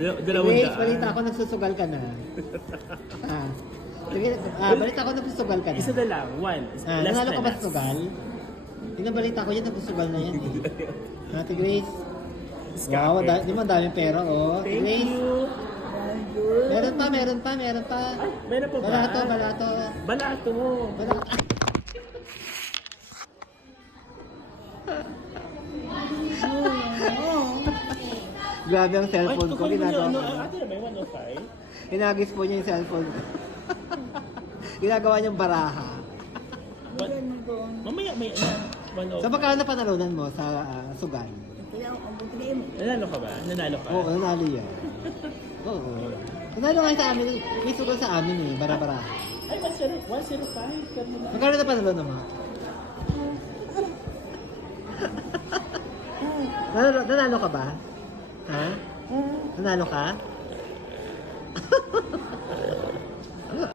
Grace, balita ako nagsusugal ka na. Sige, balita ako nagsusugal ka na. Isa na lang, one. Nanalo ka ba sa sugal? Pinabalita ko yan, nagsusugal na yan. Ate Grace. Wow, di mo daming pera, oh. Thank Grace. you. Meron pa. Ay, meron pa ba? Balato. Balato. Grabe ang cellphone ko, ginagawa ko. Ate na ba yung 105? Hinagis po niya yung cellphone ko. Ginagawa niyang baraha. Mamaya may 105. So, magkano na panalunan mo sa sugal? Nanalo ka ba? Nanalo ka? Oo, nanalo yan. Oo. Nanalo nga sa amin. May sugal sa amin eh, bara-bara. Ay, 105. Magkano na panalunan mo? Nanalo ka ba? Ha? Nanalo ka?